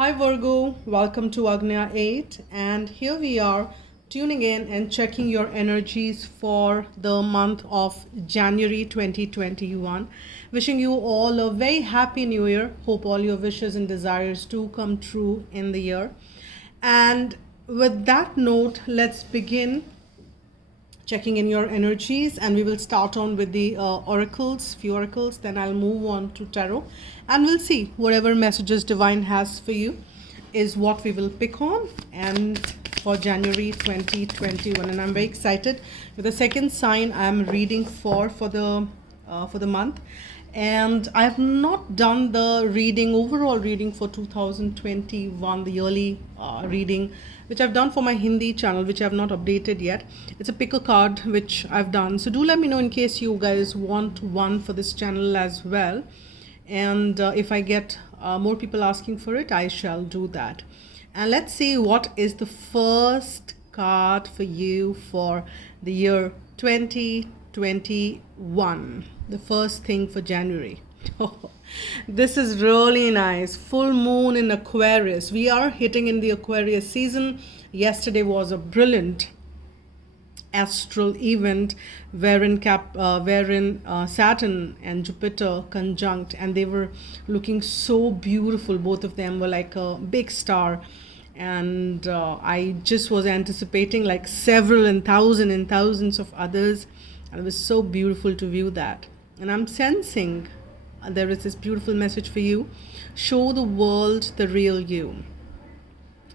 Hi Virgo, welcome to Agnya 8, and here we are tuning in and checking your energies for the month of January 2021. Wishing you all a very happy new year. Hope all your wishes and desires do come true in the year. And with that note, let's begin checking in your energies, and we will start on with the few oracles. Then I'll move on to tarot, and we'll see whatever messages divine has for you is what we will pick on and for January 2021. And I'm very excited with the second sign I'm reading for the month. And I have not done the overall reading for 2021, the yearly reading, which I've done for my Hindi channel, which I have not updated yet. It's a pick a card, which I've done. So do let me know in case you guys want one for this channel as well. And if I get more people asking for it, I shall do that. And let's see what is the first card for you for the year 2021. The first thing for January. This is really nice. Full moon in Aquarius. We are hitting in the Aquarius season. Yesterday was a brilliant astral event wherein Saturn and Jupiter conjunct, and they were looking so beautiful. Both of them were like a big star, and I just was anticipating like several and thousands of others, and it was so beautiful to view that. And I'm sensing there is this beautiful message for you. Show the world the real you.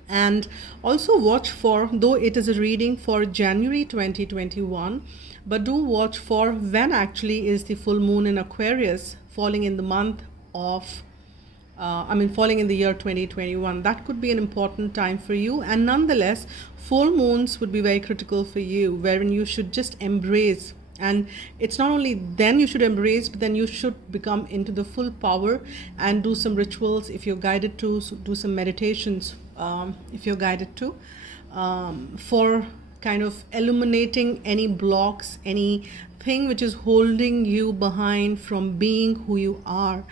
And also watch for, though it is a reading for January 2021, but do watch for when actually is the full moon in Aquarius falling in the month of falling in the year 2021. That could be an important time for you. And nonetheless, full moons would be very critical for you, wherein you should just embrace. And it's not only then you should embrace, but then you should become into the full power and do some rituals if you're guided to, do some meditations if you're guided to, for kind of eliminating any blocks, anything which is holding you behind from being who you are.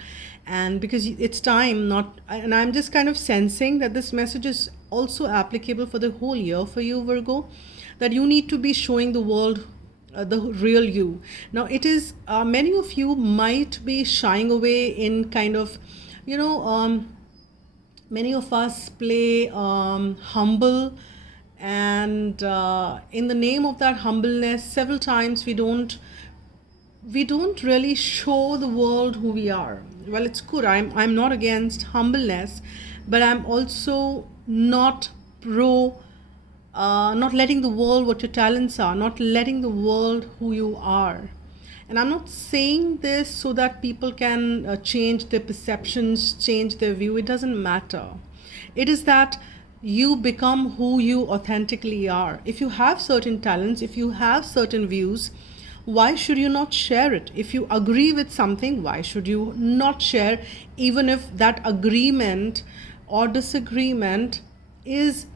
And because it's time, and I'm just kind of sensing that this message is also applicable for the whole year for you, Virgo, that you need to be showing the world the real you. Now it is many of you might be shying away in kind of, many of us play humble, and in the name of that humbleness, several times we don't really show the world who we are. Well, it's good. I'm not against humbleness, but I'm also not not letting the world what your talents are, not letting the world who you are. And I'm not saying this so that people can change their perceptions, change their view. It doesn't matter. It is that you become who you authentically are. If you have certain talents, if you have certain views, why should you not share it? If you agree with something, why should you not share, even if that agreement or disagreement is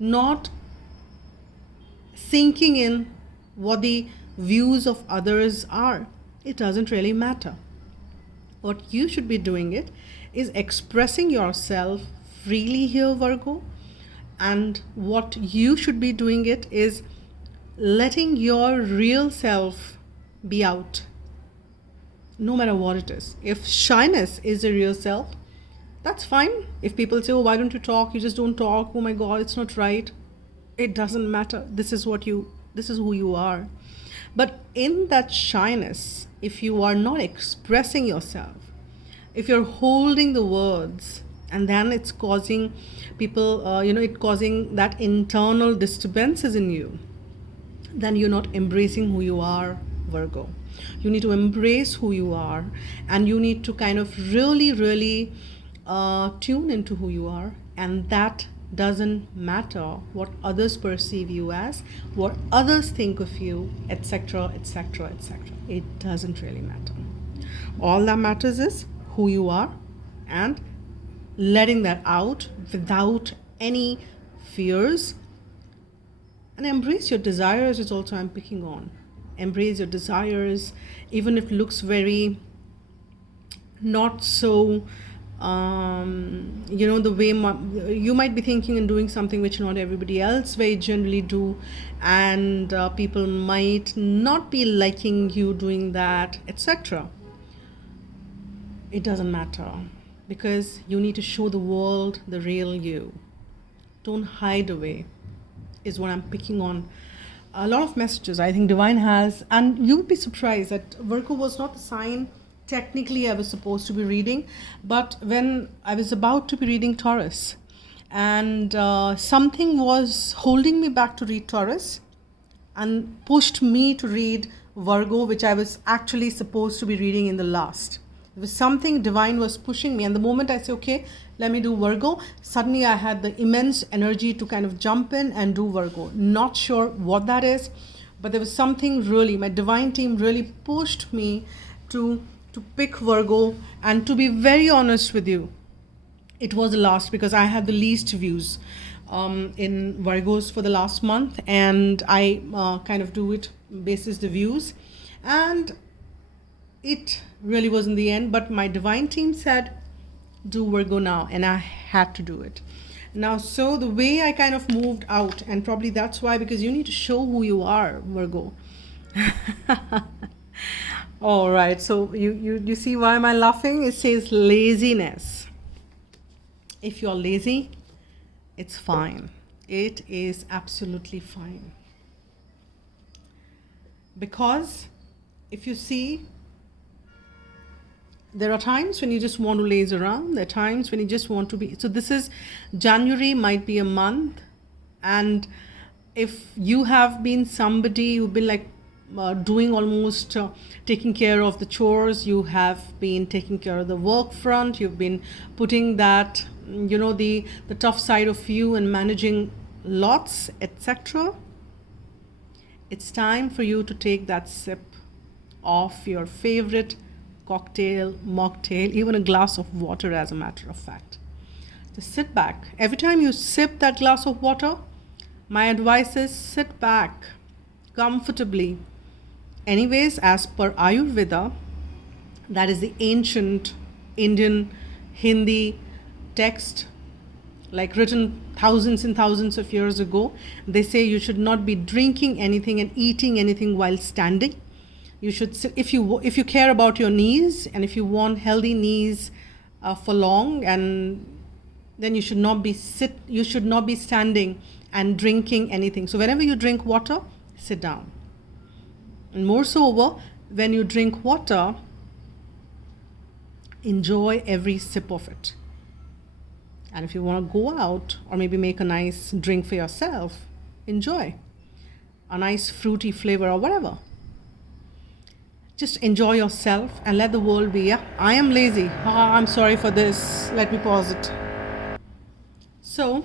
not sinking in what the views of others are? It doesn't really matter. What you should be doing it is expressing yourself freely here, Virgo. And what you should be doing it is letting your real self be out, no matter what it is. If shyness is a real self, that's fine. If people say, oh, why don't you talk? You just don't talk. Oh my God, it's not right. It doesn't matter. This is who you are. But in that shyness, if you are not expressing yourself, if you're holding the words, and then it's causing people, causing that internal disturbances in you, then you're not embracing who you are, Virgo. You need to embrace who you are, and you need to kind of really, really tune into who you are. And that doesn't matter what others perceive you as, what others think of you, etc., etc., etc. It doesn't really matter. All that matters is who you are, and letting that out without any fears. And embrace your desires is also I'm picking on. Embrace your desires, even if it looks very not so The way you might be thinking and doing something which not everybody else very generally do, and people might not be liking you doing that, etc. It doesn't matter, because you need to show the world the real you. Don't hide away, is what I'm picking on. A lot of messages I think divine has, and you would be surprised that Virgo was not the sign technically I was supposed to be reading, but when I was about to be reading Taurus, and something was holding me back to read Taurus and pushed me to read Virgo, which I was actually supposed to be reading in the last. There was something divine was pushing me, and the moment I say, okay, let me do Virgo, suddenly I had the immense energy to kind of jump in and do Virgo. Not sure what that is, but there was something really, my divine team really pushed me to pick Virgo. And to be very honest with you, it was the last, because I had the least views in Virgos for the last month, and I kind of do it basis the views, and it really was in the end. But my divine team said, do Virgo now, and I had to do it now. So the way I kind of moved out, and probably that's why, because you need to show who you are, Virgo. All right, so you see why am I laughing? It says laziness. If you're lazy, it's fine. It is absolutely fine. Because if you see, there are times when you just want to laze around. There are times when you just want to be. So this is January, might be a month. And if you have been somebody who've been like doing almost taking care of the chores, you have been taking care of the work front, you've been putting that, the tough side of you and managing lots, etc. It's time for you to take that sip of your favorite cocktail, mocktail, even a glass of water, as a matter of fact. Just sit back. Every time you sip that glass of water, my advice is sit back comfortably. Anyways, as per Ayurveda, that is the ancient Indian Hindi text, like written thousands and thousands of years ago, they say you should not be drinking anything and eating anything while standing. You should sit, if you care about your knees, and if you want healthy knees for long, and then you should not be standing and drinking anything. So whenever you drink water, sit down. And moreover, when you drink water, enjoy every sip of it. And if you want to go out or maybe make a nice drink for yourself, enjoy a nice fruity flavor or whatever. Just enjoy yourself and let the world be. Yeah, I am lazy. I'm sorry for this. Let me pause it. So,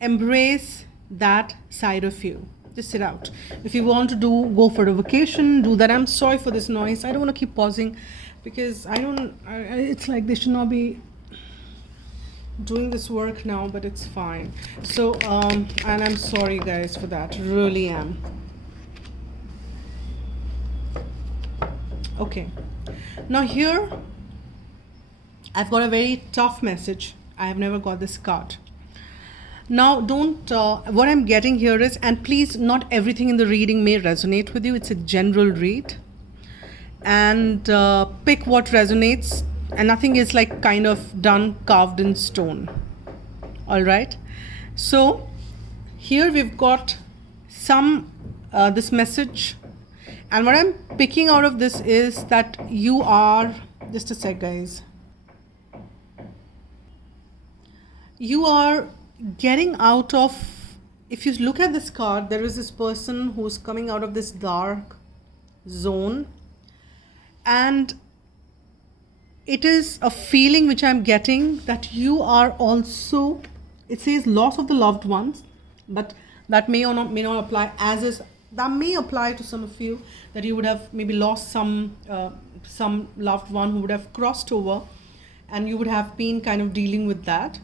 embrace that side of you. Just sit out. If you want to go for a vacation, do that. I'm sorry for this noise. I don't want to keep pausing, because it's like they should not be doing this work now, but it's fine. So, and I'm sorry guys for that. Really am. Okay. Now here, I've got a very tough message. I have never got this card. Now, what I'm getting here is, and please, not everything in the reading may resonate with you. It's a general read. And pick what resonates. And nothing is like kind of done, carved in stone. All right. So, here we've got this message. And what I'm picking out of this is that you are, just a sec guys. You are getting out of, if you look at this card, there is this person who's coming out of this dark zone, and it is a feeling which I'm getting that you are also, it says loss of the loved ones, but that may or may not apply, as is, that may apply to some of you, that you would have maybe lost some loved one who would have crossed over, and you would have been kind of dealing with that.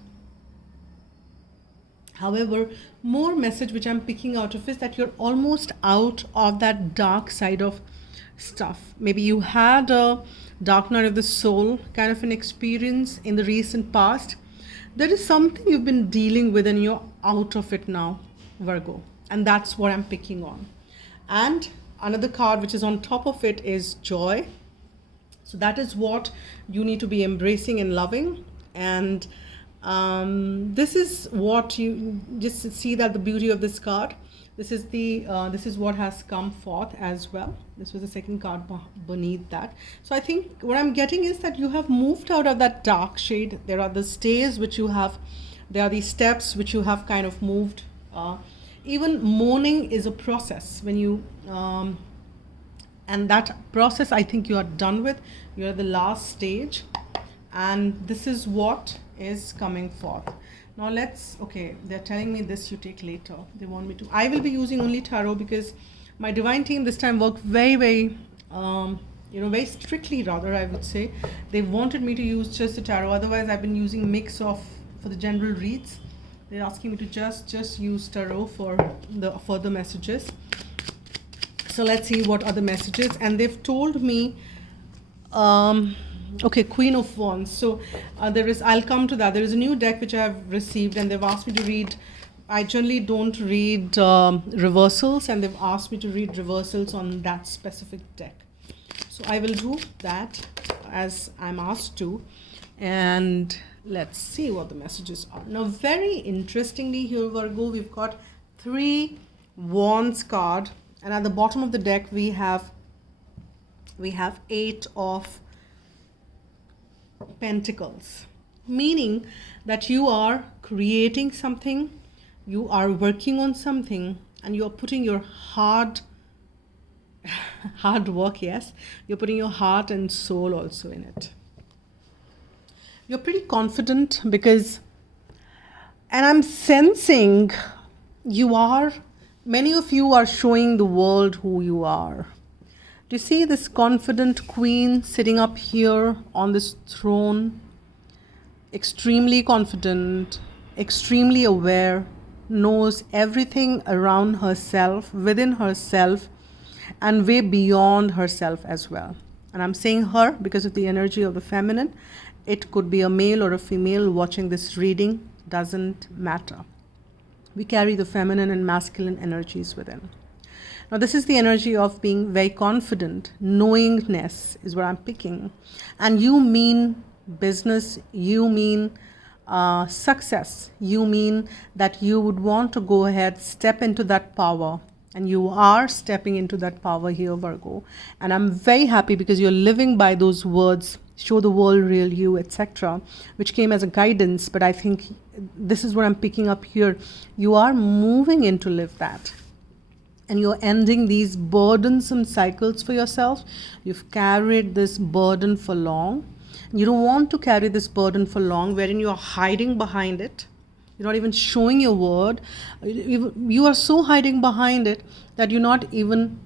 However, more message which I'm picking out of is that you're almost out of that dark side of stuff. Maybe you had a dark night of the soul kind of an experience in the recent past. There is something you've been dealing with and you're out of it now, Virgo. And that's what I'm picking on. And another card which is on top of it is joy. So that is what you need to be embracing and loving. And this is what you just see, that the beauty of this card. This is what has come forth as well. This was the second card beneath that. So I think what I'm getting is that you have moved out of that dark shade. There are the stays which you have, there are these steps which you have kind of moved. Even mourning is a process when you and that process I think you are done with. You're at the last stage, and this is what is coming forth. Now they're telling me this you take later. They want me to, I will be using only tarot because my divine team this time worked very very strictly, rather I would say. They wanted me to use just the tarot, otherwise I've been using mix of for the general reads. They're asking me to just use tarot for the further messages. So let's see what are the messages. And they've told me Queen of Wands. So I'll come to that. There is a new deck which I have received, and they've asked me to read. I generally don't read reversals, and they've asked me to read reversals on that specific deck. So I will do that as I'm asked to, and let's see what the messages are. Now, very interestingly here, Virgo, we've got 3 Wands card, and at the bottom of the deck we have 8 of Pentacles, meaning that you are creating something, you are working on something, and you are putting your hard work, yes, you're putting your heart and soul also in it. You're pretty confident because, and I'm sensing many of you are showing the world who you are. Do you see this confident queen sitting up here on this throne? Extremely confident, extremely aware, knows everything around herself, within herself, and way beyond herself as well. And I'm saying her because of the energy of the feminine. It could be a male or a female watching this reading, doesn't matter. We carry the feminine and masculine energies within. Now, this is the energy of being very confident. Knowingness is what I'm picking. And you mean business, you mean success, you mean that you would want to go ahead, step into that power. And you are stepping into that power here, Virgo. And I'm very happy because you're living by those words, show the world real you, etc., which came as a guidance. But I think this is what I'm picking up here. You are moving in to live that. And you're ending these burdensome cycles for yourself. You've carried this burden for long. You don't want to carry this burden for long, wherein you're hiding behind it. You're not even showing your word. You are so hiding behind it that you're not even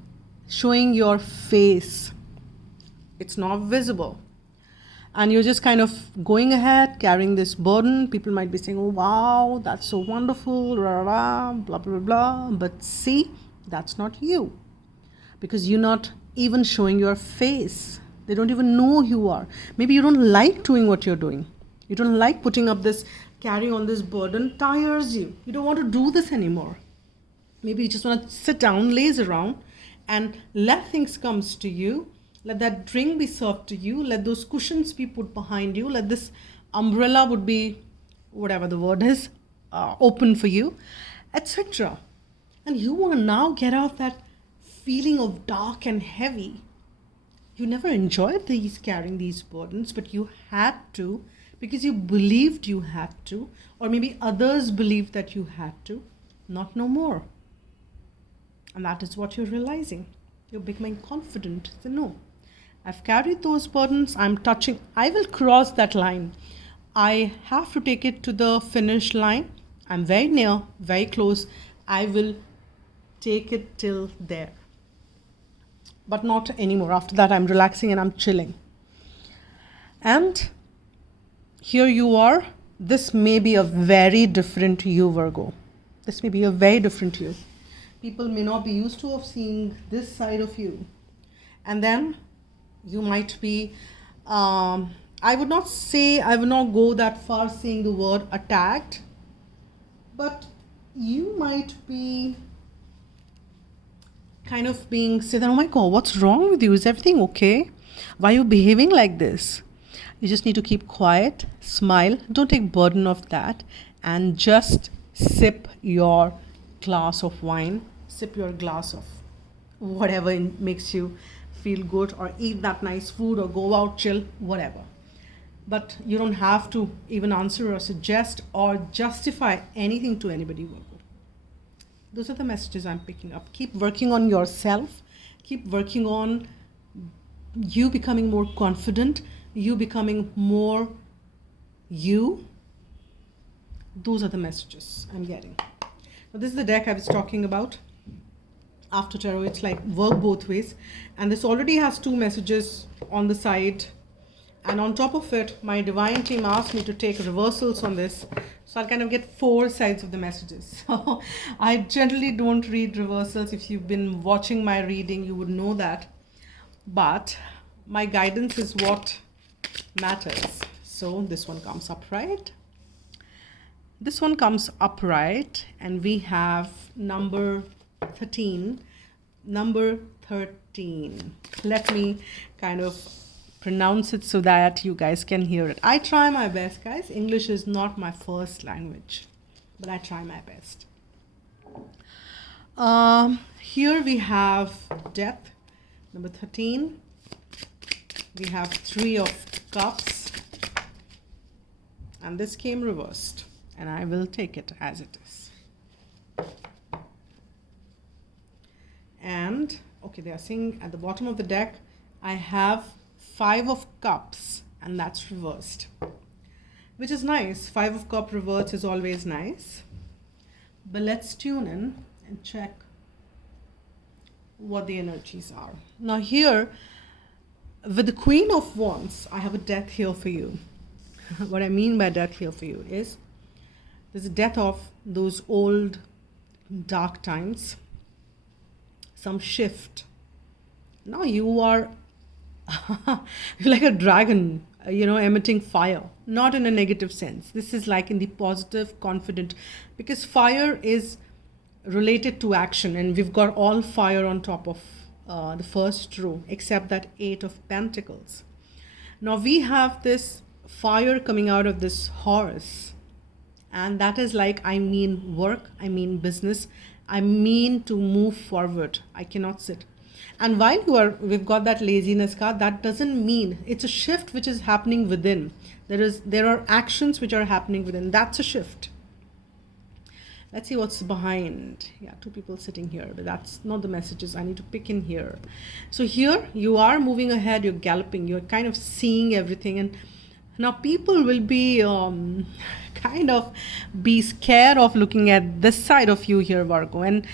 showing your face. It's not visible. And you're just kind of going ahead, carrying this burden. People might be saying, oh, wow, that's so wonderful, blah, blah, blah, blah, blah. But see, that's not you. Because you're not even showing your face. They don't even know who you are. Maybe you don't like doing what you're doing. You don't like putting up this, carrying on this burden tires you. You don't want to do this anymore. Maybe you just want to sit down, laze around, and let things come to you. Let that drink be served to you. Let those cushions be put behind you. Let this umbrella would be, whatever the word is, open for you, etc. And you want to now get out that feeling of dark and heavy. You never enjoyed carrying these burdens, but you had to because you believed you had to, or maybe others believed that you had to, not no more. And that is what you're realizing. You're becoming confident. So no, I've carried those burdens. I will cross that line. I have to take it to the finish line. I'm very near, very close. I will take it till there. But not anymore. After that, I'm relaxing and I'm chilling. And here you are. This may be a very different you, Virgo. This may be a very different you. People may not be used to of seeing this side of you. And then you might be, I would not say, I would not go that far saying the word attacked, but you might be kind of being said, oh my God, what's wrong with you? Is everything okay? Why are you behaving like this? You just need to keep quiet, smile, don't take burden of that, and just sip your glass of wine, sip your glass of whatever makes you feel good, or eat that nice food, or go out, chill, whatever. But you don't have to even answer or suggest or justify anything to anybody, Virgo. Those are the messages I'm picking up. Keep working on yourself. Keep working on you becoming more confident, you becoming more you. Those are the messages I'm getting. Now, this is the deck I was talking about. After tarot, it's like work both ways. And this already has 2 messages on the side. And on top of it, my divine team asked me to take reversals on this. So I'll kind of get 4 sides of the messages. So I generally don't read reversals. If you've been watching my reading, you would know that. But my guidance is what matters. So this one comes upright. This one comes upright. And we have number 13. Number 13. Let me kind of pronounce it so that you guys can hear it. I try my best, guys. English is not my first language, but I try my best. Here we have death, number 13. We have 3 of cups, and this came reversed, and I will take it as it is. And okay, they are saying at the bottom of the deck, I have 5 of cups, and that's reversed, which is nice. 5 of cup reversed is always nice. But let's tune in and check what the energies are. Now here, with the Queen of Wands, I have a death here for you. What I mean by death here for you is there's a death of those old dark times, some shift. Now you are like a dragon, emitting fire, not in a negative sense. This is like in the positive, confident, because fire is related to action, and we've got all fire on top of the first row, except that 8 of Pentacles. Now we have this fire coming out of this horse, and that is like, I mean work, I mean business, I mean to move forward. I cannot sit. And while we've got that laziness card, that doesn't mean it's a shift which is happening within. There are actions which are happening within. That's a shift. Let's see what's behind. Yeah, 2 people sitting here, but that's not the messages I need to pick in here. So here you are moving ahead, you're galloping, you're kind of seeing everything. And now people will be kind of be scared of looking at this side of you here, Virgo. And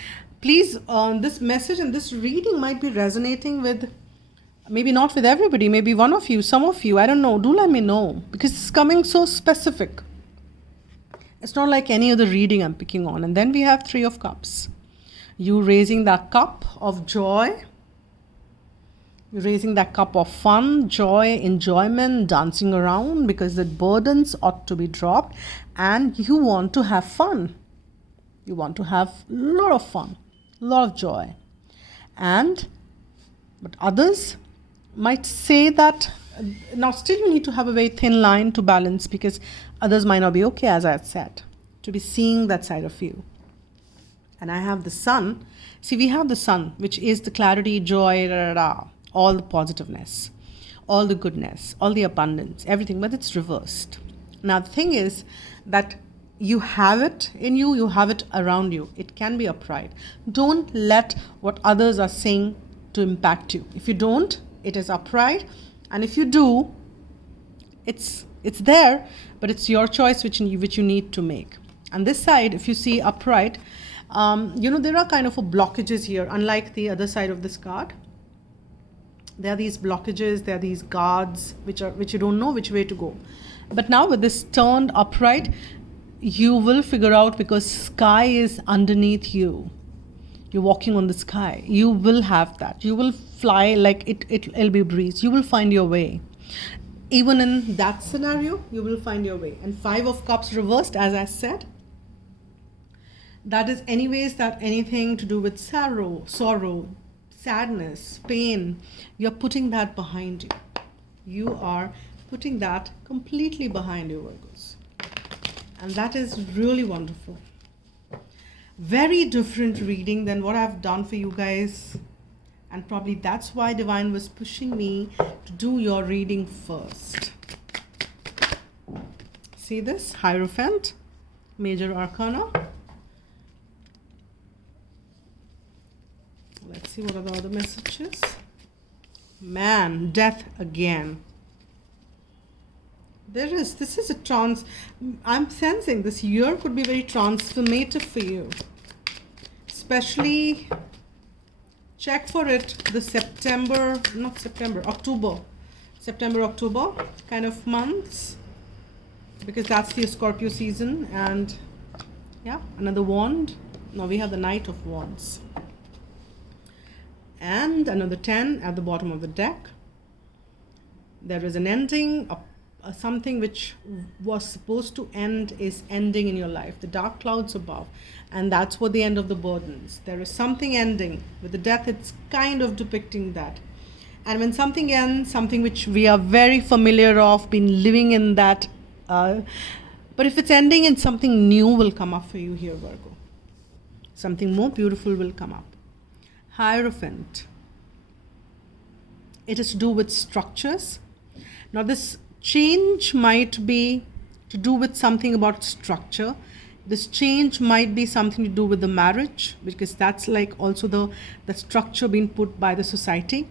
please, this message and this reading might be resonating with, maybe not with everybody, maybe one of you, some of you, I don't know. Do let me know, because it's coming so specific. It's not like any other reading I'm picking on. And then we have 3 of Cups. You raising that cup of joy. You're raising that cup of fun, joy, enjoyment, dancing around, because the burdens ought to be dropped. And you want to have fun. You want to have a lot of fun, a lot of joy. But others might say that, now still you need to have a very thin line to balance, because others might not be okay, as I had said, to be seeing that side of you. And I have the Sun. See, we have the Sun, which is the clarity, joy, all the positiveness, all the goodness, all the abundance, everything, but it's reversed. Now, the thing is that you have it in you, you have it around you. It can be upright. Don't let what others are saying to impact you. If you don't, it is upright. And if you do, it's there, but it's your choice which you need to make. And this side, if you see upright, there are kind of blockages here, unlike the other side of this card. There are these blockages, there are these guards which you don't know which way to go. But now with this turned upright, you will figure out, because sky is underneath you. You're walking on the sky. You will have that. You will fly like it'll be a breeze. You will find your way. Even in that scenario, you will find your way. And Five of Cups reversed, as I said, that is anyways that anything to do with sorrow, sadness, pain, you're putting that behind you. You are putting that completely behind you, Virgos. And that is really wonderful. Very different reading than what I've done for you guys. And probably that's why Divine was pushing me to do your reading first. See this? Hierophant, Major Arcana. Let's see what are the other messages. Man, death again. This is a I'm sensing this year could be very transformative for you. Especially, check for it the September, October kind of months. Because that's the Scorpio season. And yeah, another wand. Now we have the Knight of Wands. And another 10 at the bottom of the deck. There is an ending, something which was supposed to end is ending in your life. The dark clouds above. And that's what the end of the burdens. There is something ending. With the death, it's kind of depicting that. And when something ends, something which we are very familiar of, been living in that. But if it's ending and something new will come up for you here, Virgo. Something more beautiful will come up. Hierophant. It is to do with structures. Now this change might be to do with something about structure. This change might be something to do with the marriage, because that's like also the structure being put by the society.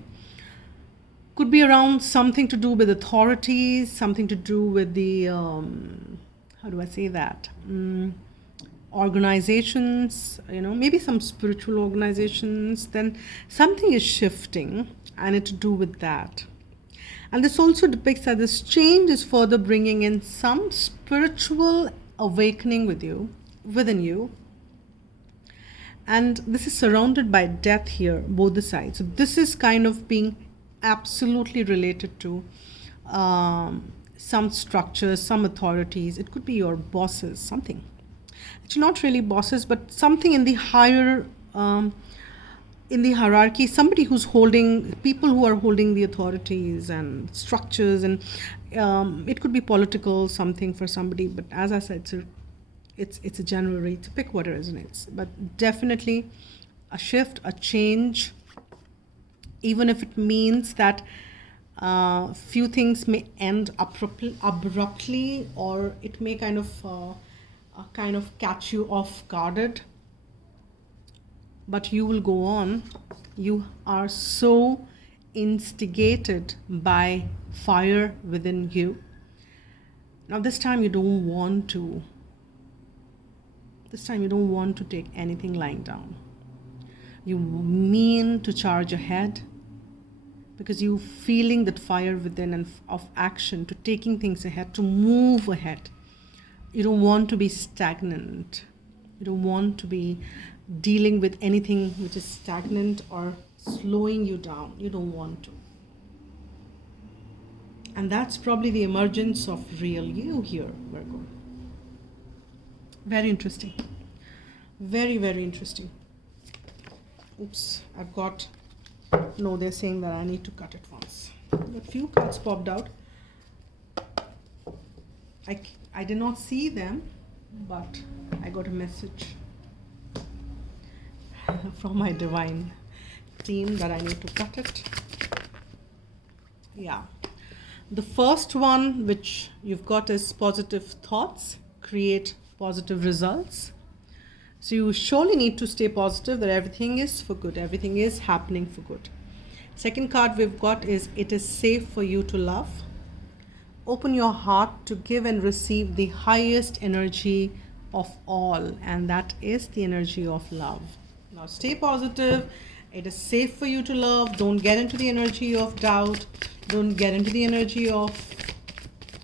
Could be around something to do with authorities, something to do with the, how do I say that? Organizations, maybe some spiritual organizations. Then something is shifting and it's to do with that. And this also depicts that this change is further bringing in some spiritual awakening within you. And this is surrounded by death here, both the sides. So this is kind of being absolutely related to some structures, some authorities. It could be your bosses, something. It's not really bosses, but something in the higher, in the hierarchy, somebody who's holding, people who are holding the authorities and structures, and it could be political, something for somebody. But as I said, it's a general read, to pick what it resonates. But definitely a shift, a change, even if it means that few things may end abruptly, or it may kind of catch you off guarded, but you will go on. You are so instigated by fire within you. Now this time you don't want to take anything lying down. You mean to charge ahead, because you're feeling that fire within and of action, to taking things ahead, to move ahead. You don't want to be stagnant. You don't want to be dealing with anything which is stagnant or slowing you down. You don't want to. And that's probably the emergence of real you here, Virgo. Very interesting. Very, very interesting. Oops, no, they're saying that I need to cut it once. A few cards popped out. I did not see them, but I got a message from my divine team that I need to cut it. Yeah. The first one which you've got is positive thoughts create positive results. So you surely need to stay positive that everything is for good. Everything is happening for good. Second card we've got is it is safe for you to love. Open your heart to give and receive the highest energy of all, and that is the energy of love. Now stay positive. It is safe for you to love. Don't get into the energy of doubt. Don't get into the energy of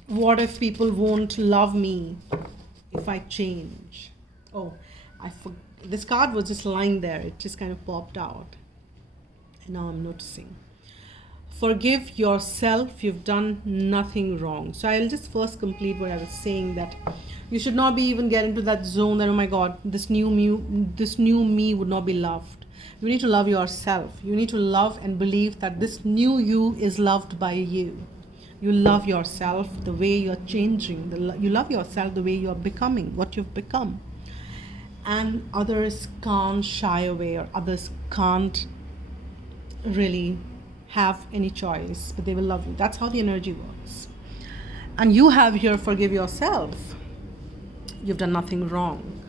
what if people won't love me if I change. Oh, this card was just lying there. It just kind of popped out. And now I'm noticing. Forgive yourself. You've done nothing wrong. So I'll just first complete what I was saying, that you should not be even get into that zone that, oh my God, this new me would not be loved. You need to love yourself. You need to love and believe that this new you is loved by you. You love yourself the way you're changing. You love yourself the way you're becoming, what you've become. And others can't shy away, or others can't really have any choice, but they will love you. That's how the energy works. And you have here, forgive yourself. You've done nothing wrong.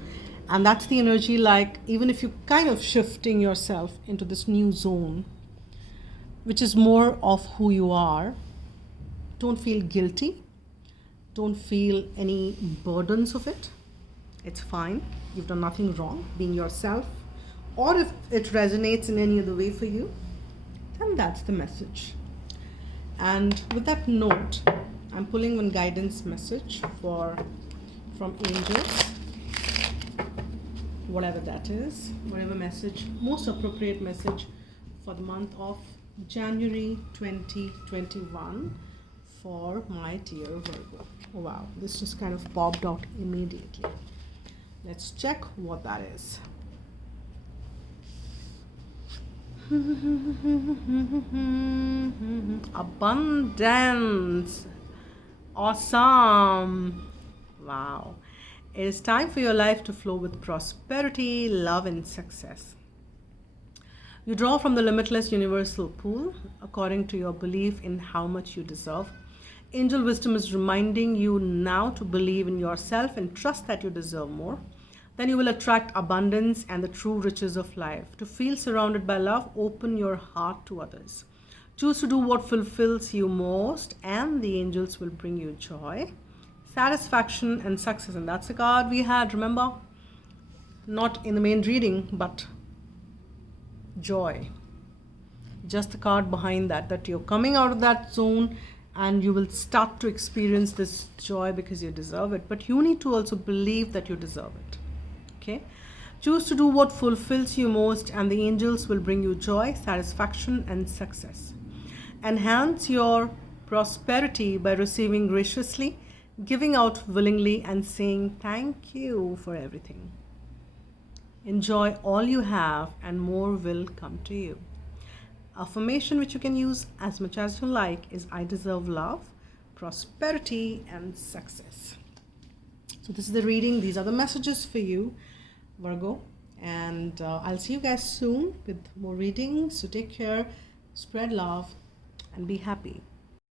And that's the energy, like, even if you're kind of shifting yourself into this new zone, which is more of who you are, don't feel guilty. Don't feel any burdens of it. It's fine. You've done nothing wrong being yourself. Or if it resonates in any other way for you, then that's the message. And with that note, I'm pulling one guidance message from angels, whatever that is, whatever message, most appropriate message for the month of January 2021 for my dear Virgo. Oh, wow, this just kind of popped out immediately. Let's check what that is. Abundance. Awesome. Wow. It is time for your life to flow with prosperity, love, and success. You draw from the limitless universal pool according to your belief in how much you deserve. Angel wisdom is reminding you now to believe in yourself and trust that you deserve more. Then you will attract abundance and the true riches of life. To feel surrounded by love, open your heart to others. Choose to do what fulfills you most, and the angels will bring you joy, satisfaction, and success. And that's the card we had, remember? Not in the main reading, but joy. Just the card behind that you're coming out of that zone and you will start to experience this joy because you deserve it. But you need to also believe that you deserve it. Okay? Choose to do what fulfills you most, and the angels will bring you joy, satisfaction, and success. Enhance your prosperity by receiving graciously, giving out willingly, and saying thank you for everything. Enjoy all you have, and more will come to you. Affirmation which you can use as much as you like is I deserve love, prosperity, and success. So this is the reading. These are the messages for you, Virgo. And I'll see you guys soon with more readings. So take care, spread love, and be happy.